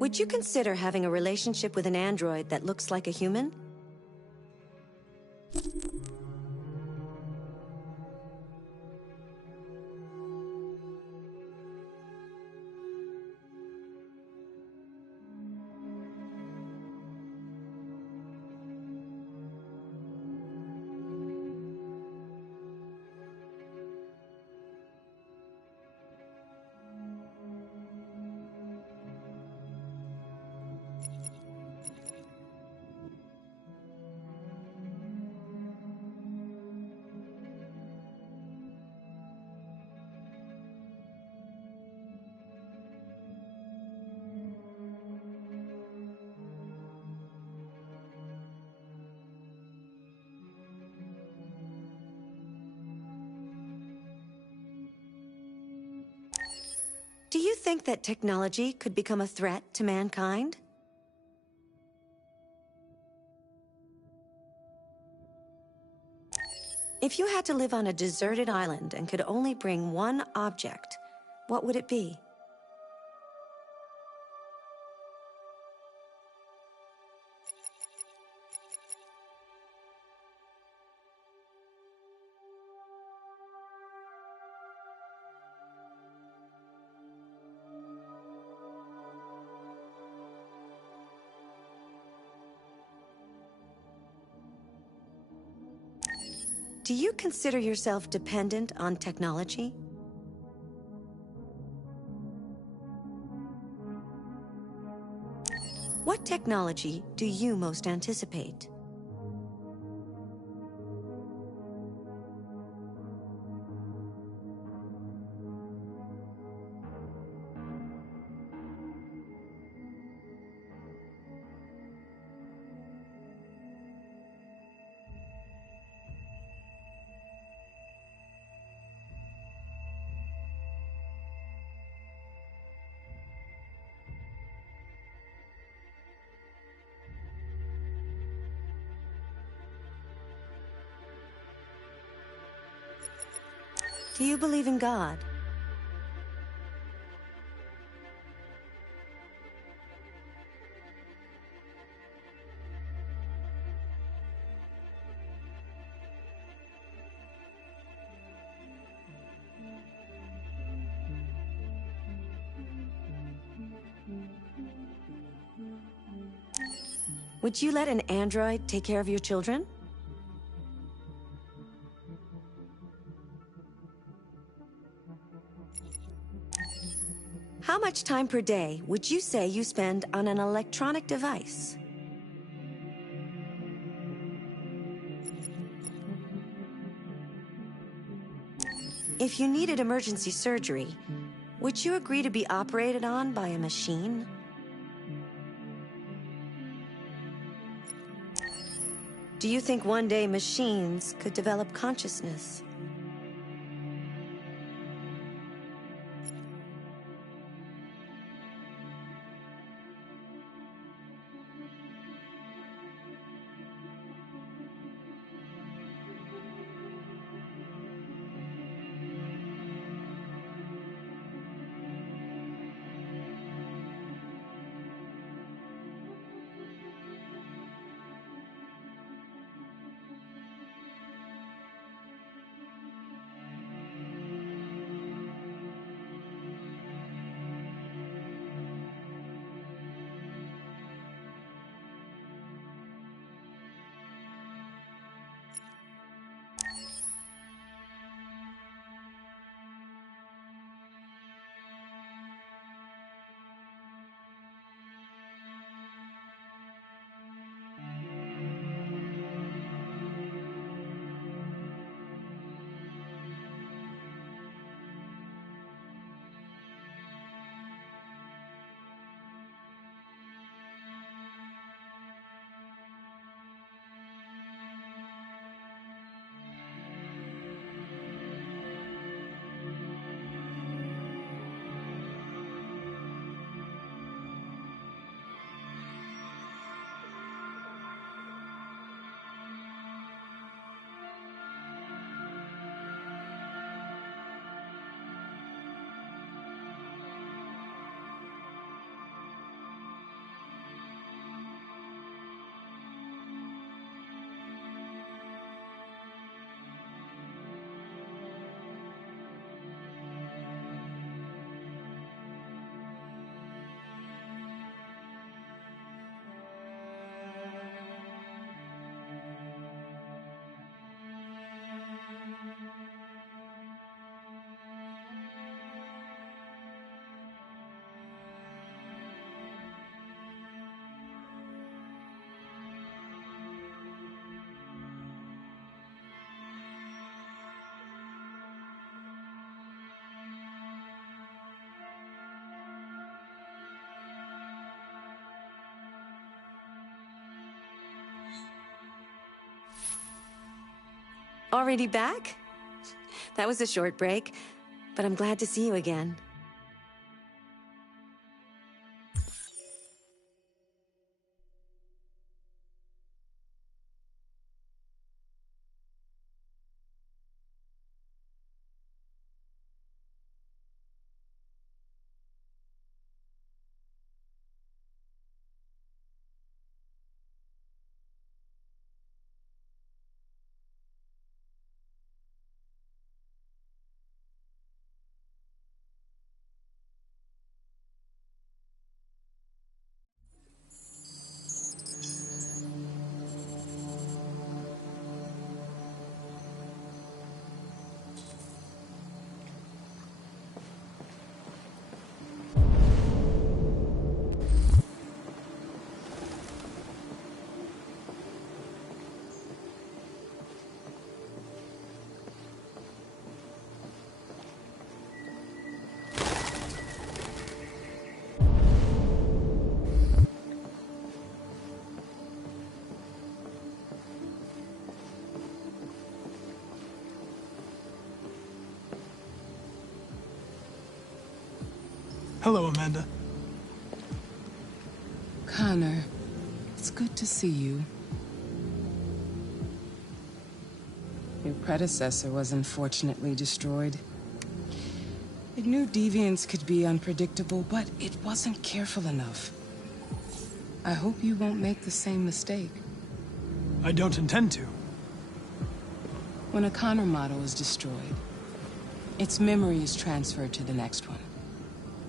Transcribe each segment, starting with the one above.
Would you consider having a relationship with an android that looks like a human? Do you think that technology could become a threat to mankind? If you had to live on a deserted island and could only bring one object, what would it be? Do you consider yourself dependent on technology? What technology do you most anticipate? Do you believe in God? Would you let an android take care of your children? How much time per day would you say you spend on an electronic device? If you needed emergency surgery, would you agree to be operated on by a machine? Do you think one day machines could develop consciousness? Already back? That was a short break, but I'm glad to see you again. Hello, Amanda. Connor, it's good to see you. Your predecessor was unfortunately destroyed. It knew deviants could be unpredictable, but it wasn't careful enough. I hope you won't make the same mistake. I don't intend to. When a Connor model is destroyed, its memory is transferred to the next one.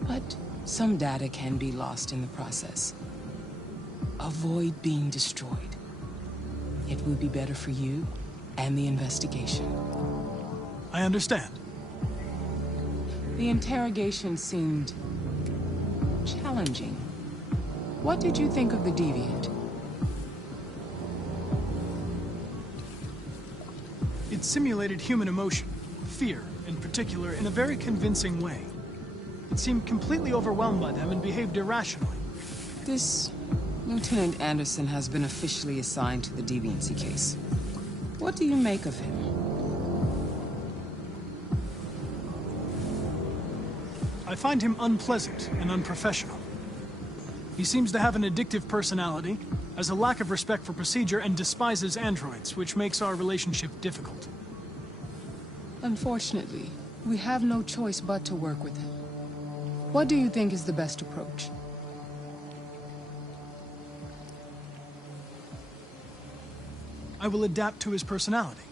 But some data can be lost in the process. Avoid being destroyed. It would be better for you and the investigation. I understand. The interrogation seemed challenging. What did you think of the deviant? It simulated human emotion, fear in particular, in a very convincing way. It seemed completely overwhelmed by them and behaved irrationally. This Lieutenant Anderson has been officially assigned to the deviancy case. What do you make of him? I find him unpleasant and unprofessional. He seems to have an addictive personality, has a lack of respect for procedure, and despises androids, which makes our relationship difficult. Unfortunately, we have no choice but to work with him. What do you think is the best approach? I will adapt to his personality.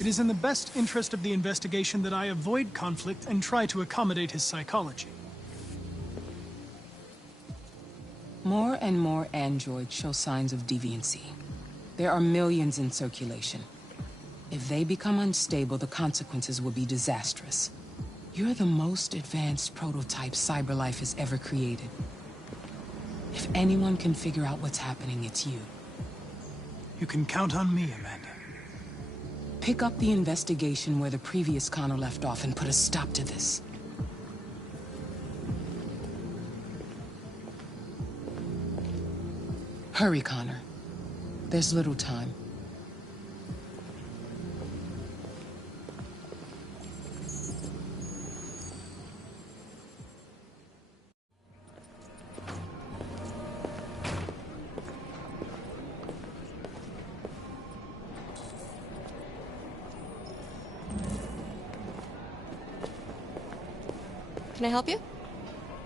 It is in the best interest of the investigation that I avoid conflict and try to accommodate his psychology. More and more androids show signs of deviancy. There are millions in circulation. If they become unstable, the consequences will be disastrous. You're the most advanced prototype CyberLife has ever created. If anyone can figure out what's happening, it's you. You can count on me, Amanda. Pick up the investigation where the previous Connor left off and put a stop to this. Hurry, Connor. There's little time. Can I help you?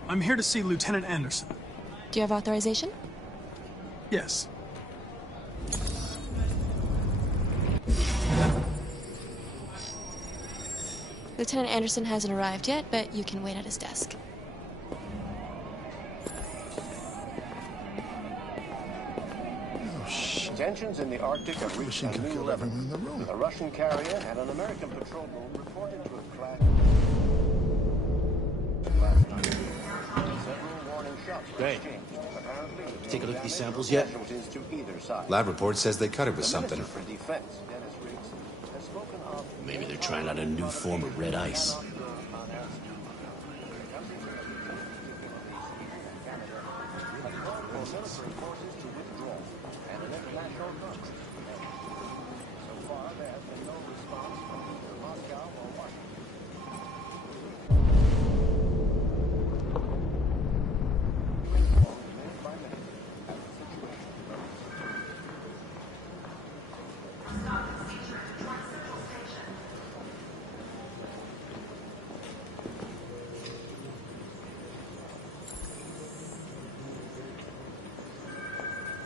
I'm here to see Lieutenant Anderson. Do you have authorization? Yes. Lieutenant Anderson hasn't arrived yet, but you can wait at his desk. Tensions in the Arctic have reached a new level. A Russian carrier and an American patrol boat reported to have crashed last night. Several warning shots were exchanged. Apparently, take a look at these samples yet? casualties to either side. Lab report says they cut it with The something. Minister for Defense, Dennis Riggs, has spoken of Maybe they're trying out a new form of red ice. military forces to withdraw and an international conflict. So far, there has been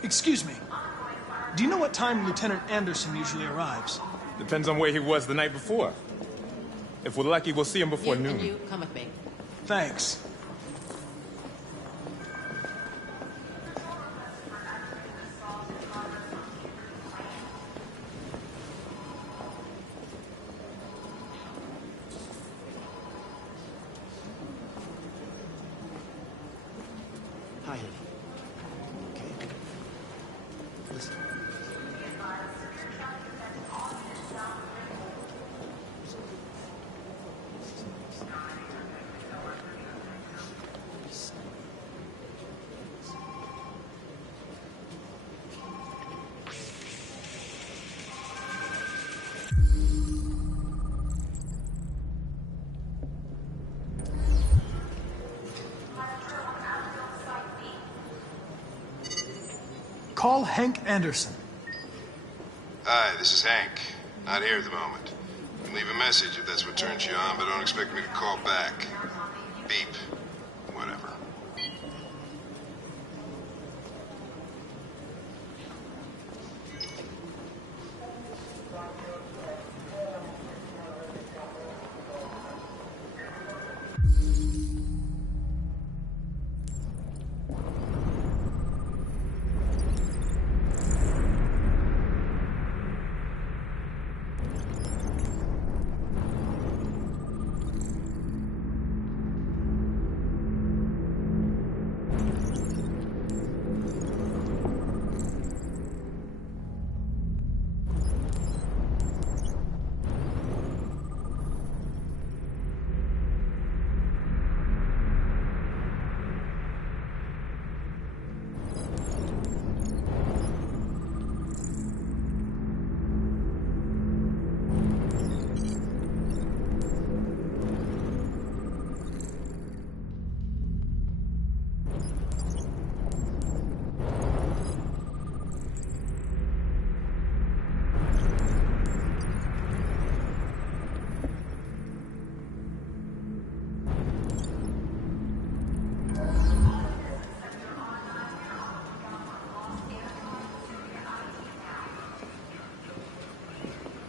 Excuse me. Do you know what time Lieutenant Anderson usually arrives? Depends on where he was the night before. If we're lucky, we'll see him before noon. And you, come with me. Thanks. Hi, honey. Okay. Listen. Call Hank Anderson. Hi, this is Hank. Not here at the moment. You can leave a message if that's what turns you on, but don't expect me to call back. Beep. Whatever.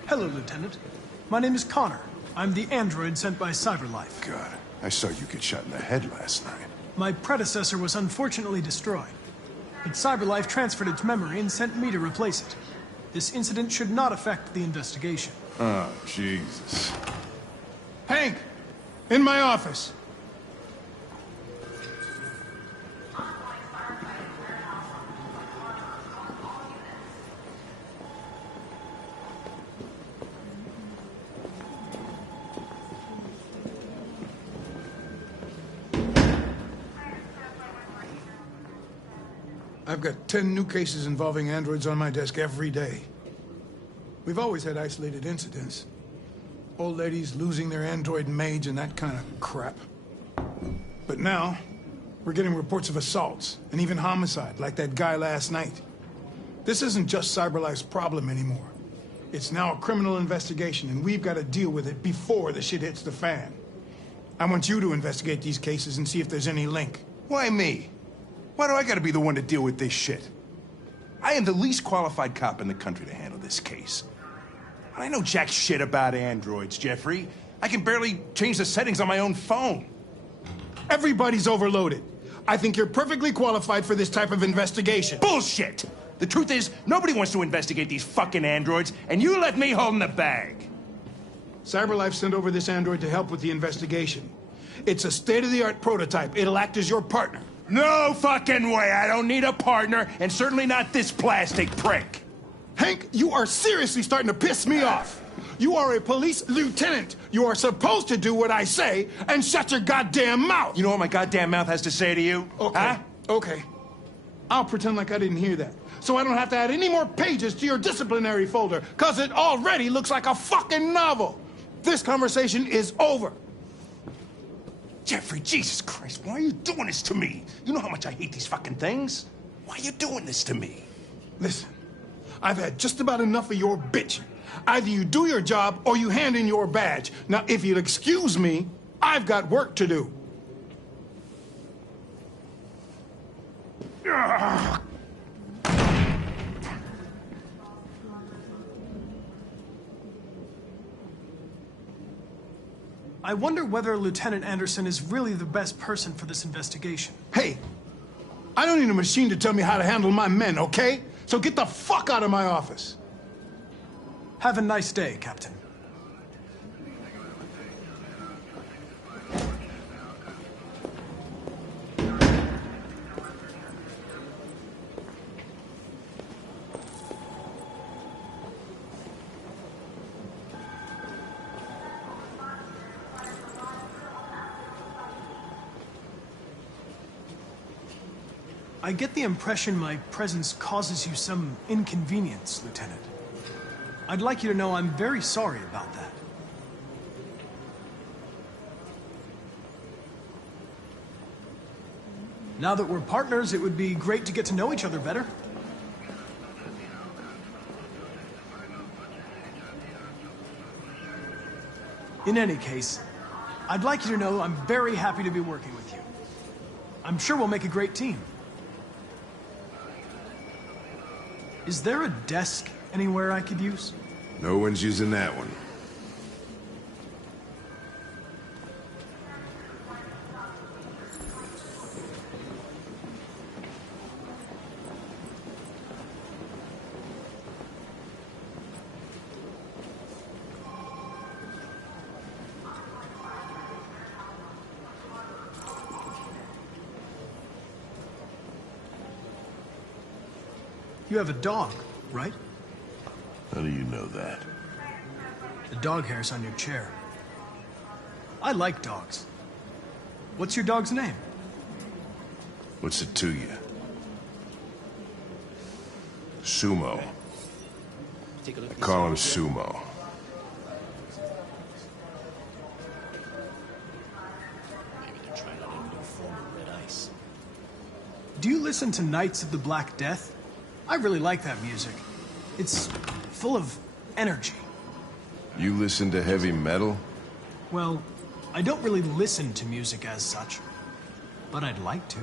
Hello, Lieutenant. My name is Connor. I'm the android sent by CyberLife. God, I saw you get shot in the head last night. My predecessor was unfortunately destroyed, but CyberLife transferred its memory and sent me to replace it. This incident should not affect the investigation. Oh, Jesus. Hank! In my office! I've got 10 new cases involving androids on my desk every day. We've always had isolated incidents. Old ladies losing their android maids and that kind of crap. But now, we're getting reports of assaults and even homicide, like that guy last night. This isn't just CyberLife's problem anymore. It's now a criminal investigation, and we've got to deal with it before the shit hits the fan. I want you to investigate these cases and see if there's any link. Why me? Why do I gotta be the one to deal with this shit? I am the least qualified cop in the country to handle this case. I know jack shit about androids, Jeffrey. I can barely change the settings on my own phone. Everybody's overloaded. I think you're perfectly qualified for this type of investigation. Bullshit! The truth is, nobody wants to investigate these fucking androids, and you left me holding the bag. CyberLife sent over this android to help with the investigation. It's a state-of-the-art prototype. It'll act as your partner. No fucking way! I don't need a partner, and certainly not this plastic prick. Hank, you are seriously starting to piss me off. You are a police lieutenant. You are supposed to do what I say and shut your goddamn mouth. You know what my goddamn mouth has to say to you? Okay, huh? okay. I'll pretend like I didn't hear that, so I don't have to add any more pages to your disciplinary folder, because it already looks like a fucking novel. This conversation is over. Jeffrey, Jesus Christ, why are you doing this to me? You know how much I hate these fucking things. Why are you doing this to me? Listen, I've had just about enough of your bitching. Either you do your job or you hand in your badge. Now, if you'll excuse me, I've got work to do. Ugh. I wonder whether Lieutenant Anderson is really the best person for this investigation. Hey, I don't need a machine to tell me how to handle my men, okay? So get the fuck out of my office. Have a nice day, Captain. I get the impression my presence causes you some inconvenience, Lieutenant. I'd like you to know I'm very sorry about that. Now that we're partners, it would be great to get to know each other better. In any case, I'd like you to know I'm very happy to be working with you. I'm sure we'll make a great team. Is there a desk anywhere I could use? No one's using that one. You have a dog, right? How do you know that? The dog hair's on your chair. I like dogs. What's your dog's name? What's it to you? Sumo. Take a look at Call him these Sumo. Maybe they're trying out a new form of red ice. Do you listen to Knights of the Black Death? I really like that music. It's full of energy. You listen to heavy metal? Well, I don't really listen to music as such, but I'd like to.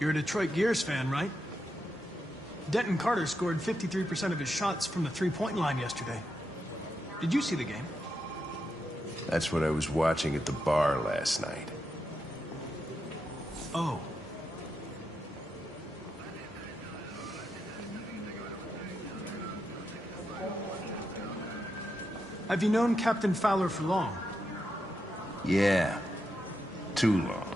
You're a Detroit Gears fan, right? Denton Carter scored 53% of his shots from the three-point line yesterday. Did you see the game? That's what I was watching at the bar last night. Oh. Have you known Captain Fowler for long? Yeah. Too long.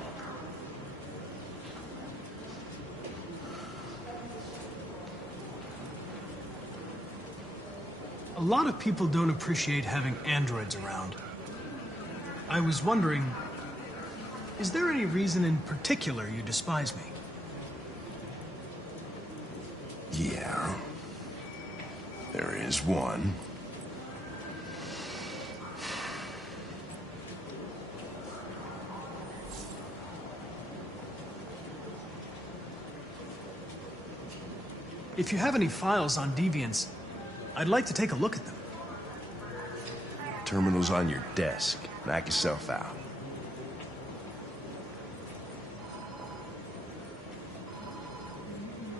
A lot of people don't appreciate having androids around. I was wondering, is there any reason in particular you despise me? Yeah. There is one. If you have any files on deviants, I'd like to take a look at them. Terminal's on your desk. Knock yourself out.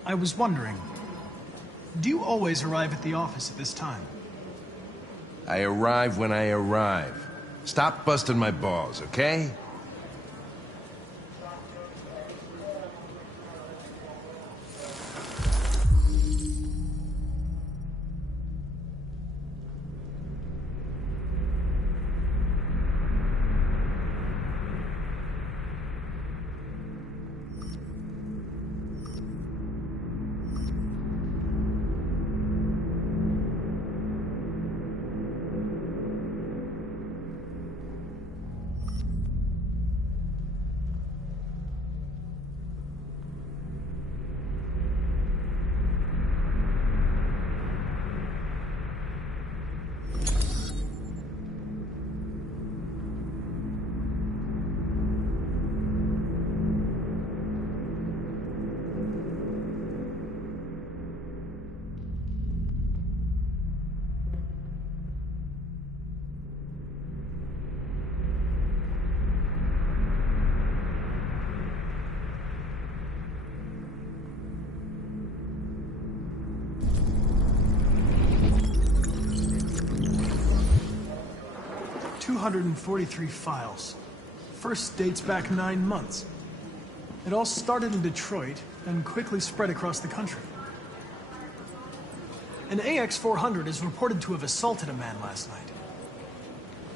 I was wondering, do you always arrive at the office at this time? I arrive when I arrive. Stop busting my balls, okay? 243 files. First dates back 9 months. It all started in Detroit and quickly spread across the country. An AX-400 is reported to have assaulted a man last night.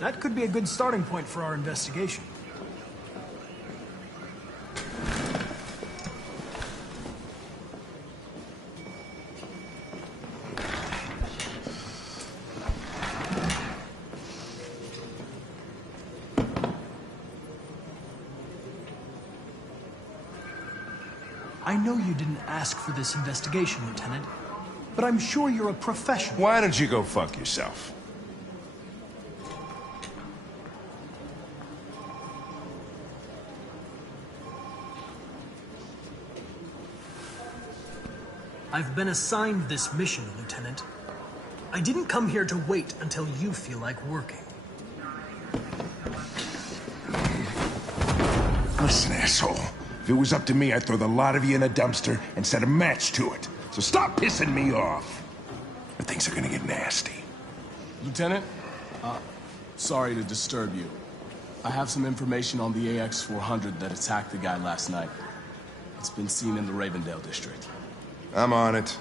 That could be a good starting point for our investigation. I know you didn't ask for this investigation, Lieutenant, but I'm sure you're a professional. Why don't you go fuck yourself? I've been assigned this mission, Lieutenant. I didn't come here to wait until you feel like working. Listen, asshole. If it was up to me, I'd throw the lot of you in a dumpster and set a match to it. So stop pissing me off. Or things are gonna get nasty. Lieutenant, sorry to disturb you. I have some information on the AX-400 that attacked the guy last night. It's been seen in the Ravendale district. I'm on it.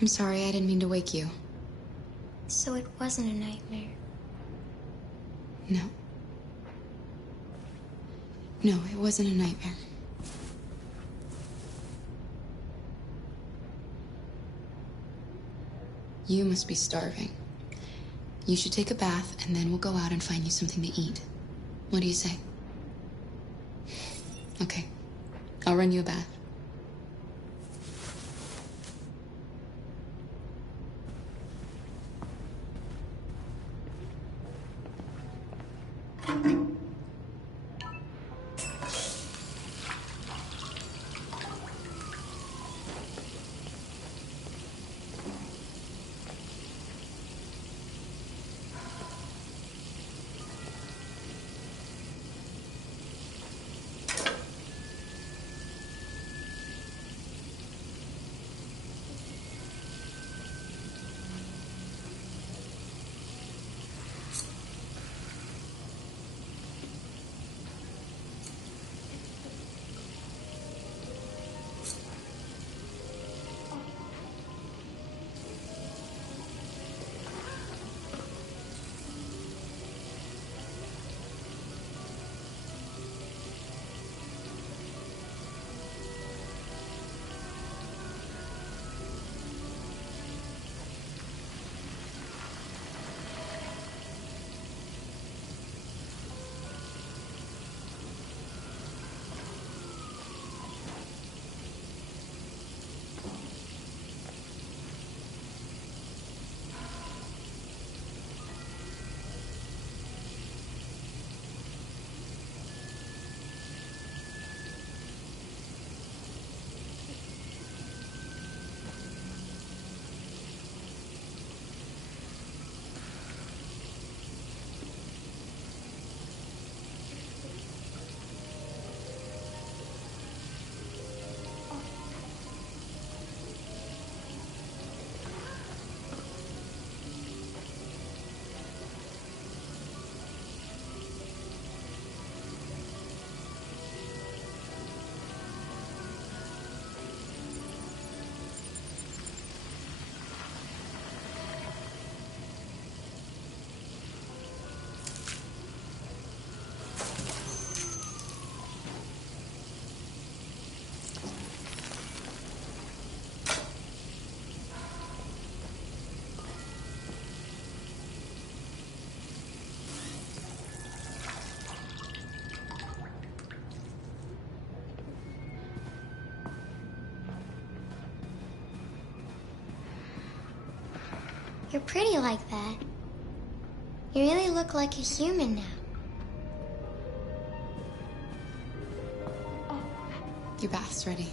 I'm sorry, I didn't mean to wake you. So it wasn't a nightmare. No. No, it wasn't a nightmare. You must be starving. You should take a bath, and then we'll go out and find you something to eat. What do you say? Okay. I'll run you a bath. You're pretty like that. You really look like a human now. Your bath's ready.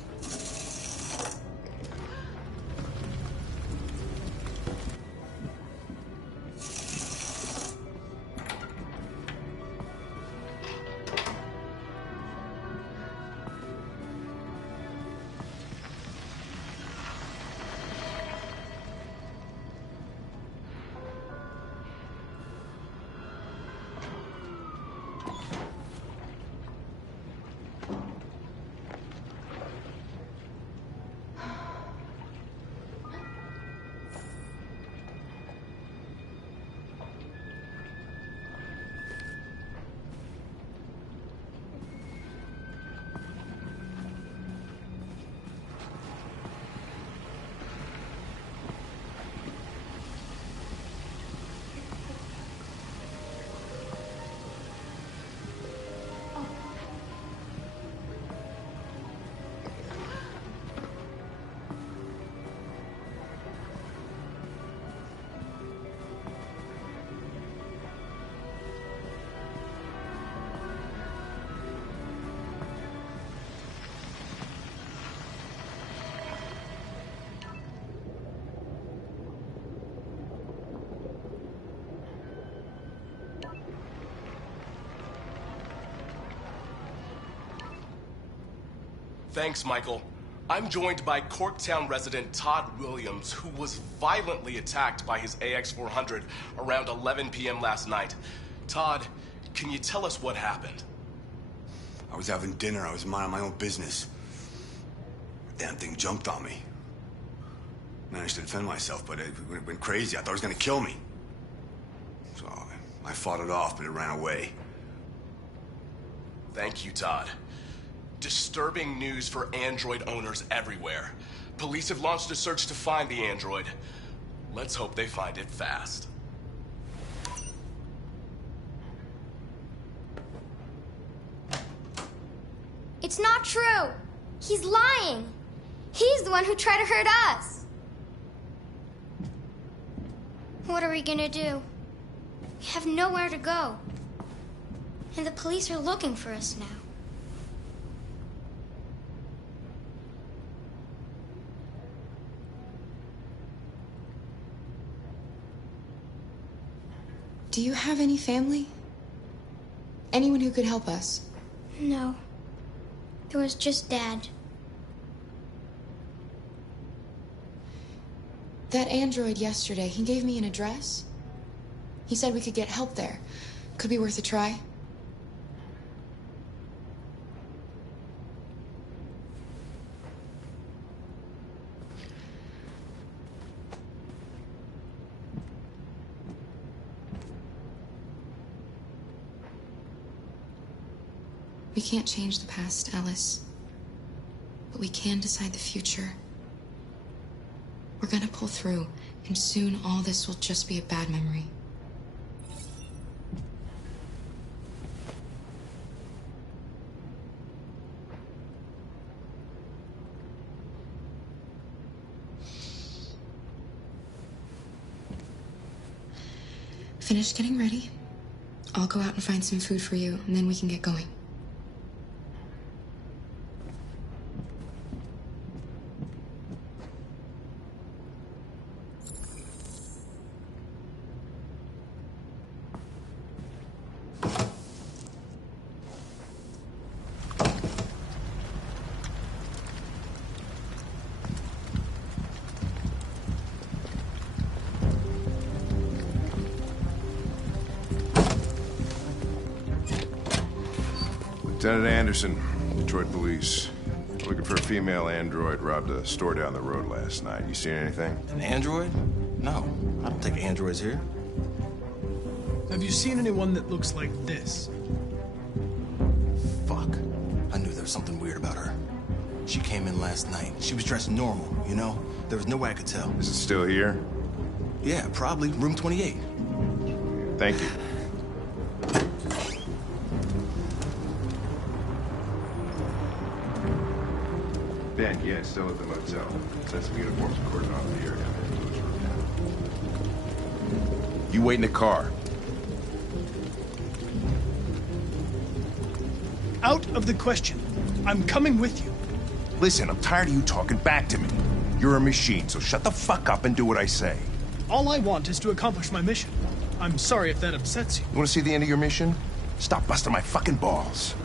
Thanks, Michael. I'm joined by Corktown resident Todd Williams, who was violently attacked by his AX-400 around 11 p.m. last night. Todd, can you tell us what happened? I was having dinner. I was minding my own business. The damn thing jumped on me. Managed to defend myself, but it went crazy. I thought it was gonna kill me. So I fought it off, but it ran away. Thank you, Todd. Disturbing news for Android owners everywhere. Police have launched a search to find the android. Let's hope they find it fast. It's not true. He's lying. He's the one who tried to hurt us. What are we gonna do? We have nowhere to go. And the police are looking for us now. Do you have any family? Anyone who could help us? No. There was just Dad. That android yesterday, he gave me an address. He said we could get help there. Could be worth a try. We can't change the past, Alice. But we can decide the future. We're gonna pull through, and soon all this will just be a bad memory. Finish getting ready. I'll go out and find some food for you, and then we can get going. Lieutenant Anderson, Detroit Police. Looking for a female android robbed a store down the road last night. You seen anything? An android? No, I don't take androids here. Have you seen anyone that looks like this? Fuck. I knew there was something weird about her. She came in last night. She was dressed normal, you know? There was no way I could tell. Is it still here? Yeah, probably. Room 28. Thank you. Ben, yeah, it's still at the motel. Sent some uniforms and cordon off the area. Close room now. You wait in the car. Out of the question. I'm coming with you. Listen, I'm tired of you talking back to me. You're a machine, so shut the fuck up and do what I say. All I want is to accomplish my mission. I'm sorry if that upsets you. You want to see the end of your mission? Stop busting my fucking balls.